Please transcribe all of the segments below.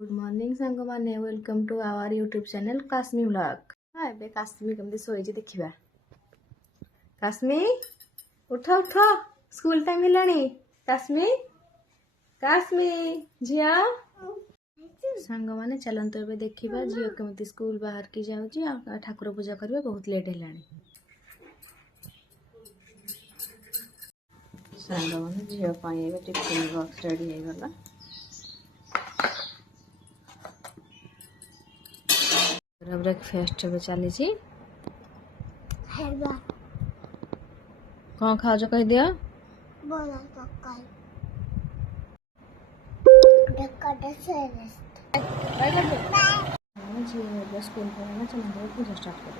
Good morning सांग माने welcome to our YouTube channel Kashmi vlog. हाँ ए काश्मी कमती शोई देखा। काश्मी उठ उठ स्कूल टाइम है। काश्मी काश्मी झिया सांग माने चलते ए देखा झील केमती स्कूल बाहर की जाऊँ ठाकुर पूजा करवा बहुत लेट है। सांग माने झील टिफिन बॉक्स रेडी हो गला। ब्रेकफास्ट भी चली कौन खाओ कह दिया स्कूल चलते पूजा स्टार्ट कर।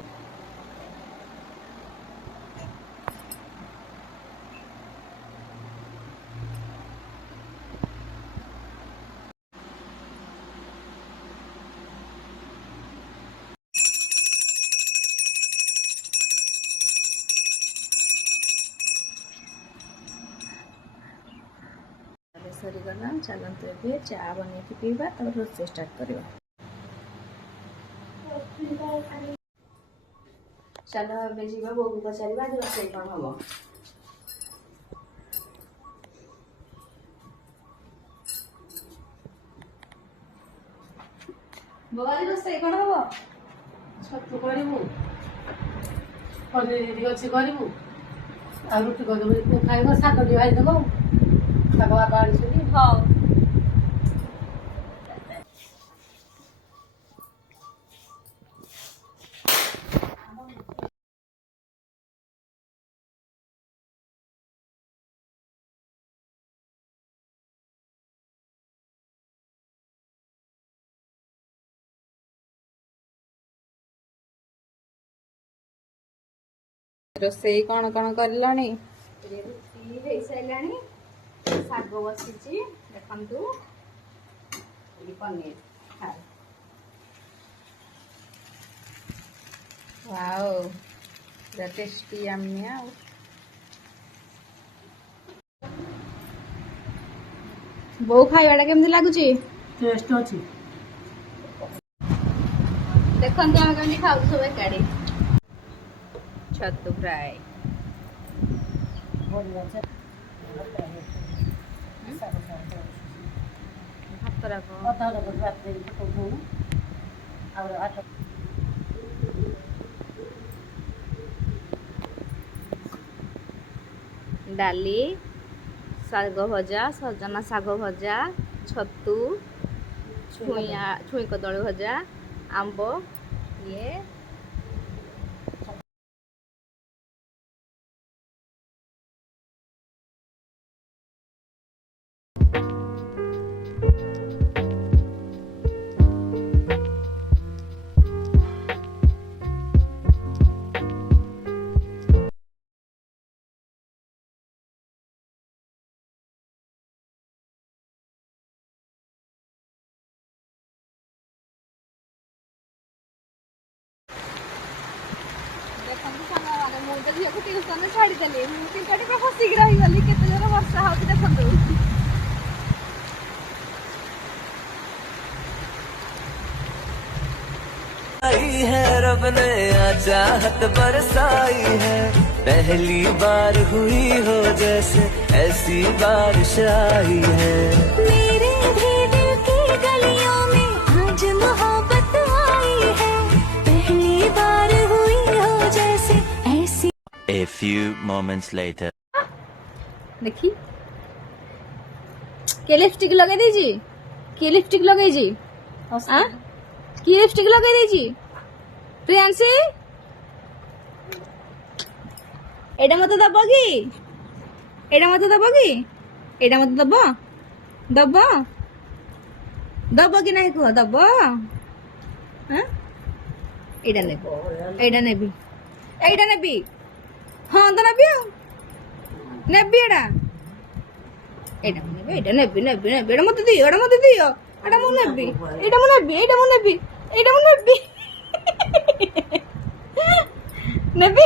सरीगला चलते ए चा बन पीवा तब रोसे स्टार्ट करवा। चलो ए जा बो को पचार रोसे कौन हम। बोली रोसे कौन हम छतु करू पनीर अच्छी करू आ रुटी करदेव खाइब शाग टे भाई देव शाग बाबा आनी। हाँ रोसई कौन कौन कर साग बसी देखु पनीर वाओ टेस्टी यम्मी आ बो खाइबाटा केमती लगुच टेस्ट अच्छी देखते आम कमी खाऊ सब एकाड़ी छतु फ्राए डाली साग भजा सजना साग भजा छतु छुई कदली भजा आंब ये झील को ट्यूशन छाड़देली मुझे फसिक रहीगली के जोर वर्षा हो देखु है रब ने चाहत बरसाई है पहली बार हुई हो जैसे ऐसी बारिश आई है मेरे भी दिल की गलियों में आज मोहब्बत आई है पहली बार हुई हो जैसे ऐसी। A few moments later देखी के लिपस्टिक लगे दीजी के लिपस्टिक लगे जी हां की लिपस्टिक लगे दीजी प्रियांशी एडा मत दब कि एडा मत दब कि एडा मत दब दब दब कि नहीं कह दब हां एडा नेबी एडा नेबी हाँ तो नेबी नेबी एडा एडा नेबी एडा नेबी नेबी नेबी एडा मत दियो एडा मत दियो एडा मु नेबी एडा मु नेबी एडा मु नेबी एडा मु नेबी नेबी